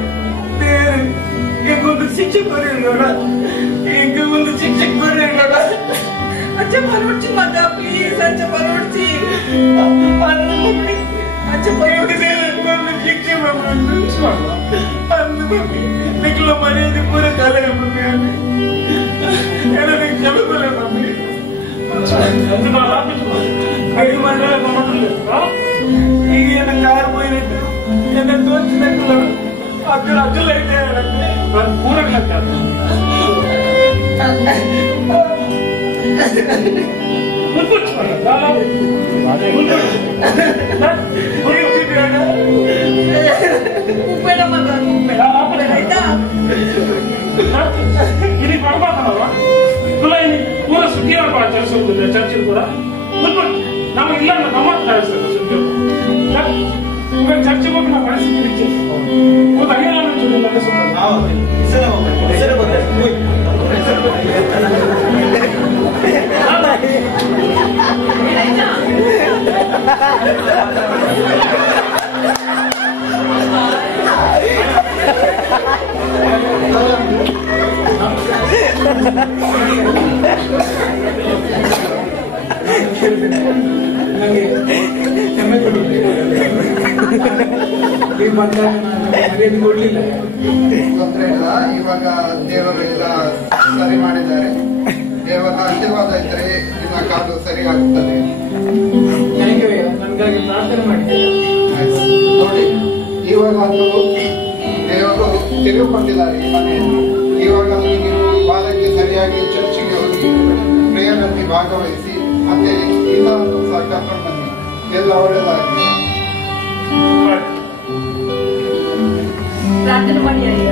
ಬೇರೆ ಒಂದು ಶಿಕ್ಷೆ ಬರೋಣ ಈಗ ಒಂದು ಶಿಕ್ಷೆ ಬರೋಣ अच्छा परोची मत प्लीज अच्छा परोची ಅನ್ನ ಮಮ್ಮಿ अच्छा ಪರೋಟಿ ಒಂದು ಶಿಕ್ಷೆ ಮಮ್ಮಿ ಅನ್ನ ಮಮ್ಮಿ ನಿಕಲ ಮರ್ಯಾದೆ ಪೂರ ಕಾಲ ಮಮ್ಮಿ எனக்கு ஜெபத்துல மம்மி అందుకు రాపించు ఐదు మండల నమ్మట్లేదు ಈಗ ನನ್ನ ಕಾರ್ పోయినట్టు ನನ್ನ ತೋಚಿನట్లు అక్కడ అడ్డులైతే పూరగలుగుతారు ఇది పడబోతున్నావా ತುಲಾ ಪೂರ ಸುಗ್ಗಿ ಆಗ್ಬಾರ್ದು ಚರ್ಚೆ ಚರ್ಚೆ ಕೂಡ ನಮ್ಮ ಇಲ್ಲ ನಮ್ಮತ್ತ ಸುಗ್ಗಿ ಇವಾಗ ಚರ್ಚೆ ಹೋಗಿ ನಾವು ಪರಿಸ್ಥಿತಿ ಒಂದು ಅಯ್ಯನ ಕೊಡ್ಲಿಲ್ಲ ತೊಂದರೆ ಇಲ್ಲ. ಇವಾಗ ದೇವರು ಎಲ್ಲ ಸರಿ ಮಾಡಿದ್ದಾರೆ. ದೇವರ ಆಶೀರ್ವಾದ ಇದ್ರೆ ಇನ್ನ ಕಾಲು ಸರಿ ಆಗುತ್ತದೆ. ನನ್ಗಾಗಿ ಪ್ರಾರ್ಥನೆ ಮಾಡಿದ್ದೇನೆ. ನೋಡಿ ಇವಾಗ ಅದು ದೇವರು ತಿರುಗಿಕೊಂಡಿದ್ದಾರೆ ಈ ಮನೆಯನ್ನು. ಇವಾಗ ನೀವು ಬಾಲಕ್ಕೆ ಸರಿಯಾಗಿ ಚರ್ಚಿಗೆ ಹೋಗಿ ಪ್ರೇಯರ್ ಅಲ್ಲಿ ಭಾಗವಹಿಸಿ ಮತ್ತೆ ಇನ್ನೊಂದು ಸಹ ಕರ್ಕೊಂಡು ಬನ್ನಿ. ಎಲ್ಲ ಒಳ್ಳೆಯದಾಗಲಿ. ಪ್ರಾರ್ಥನೆ ಮಾಡಿ ಅಯ್ಯ.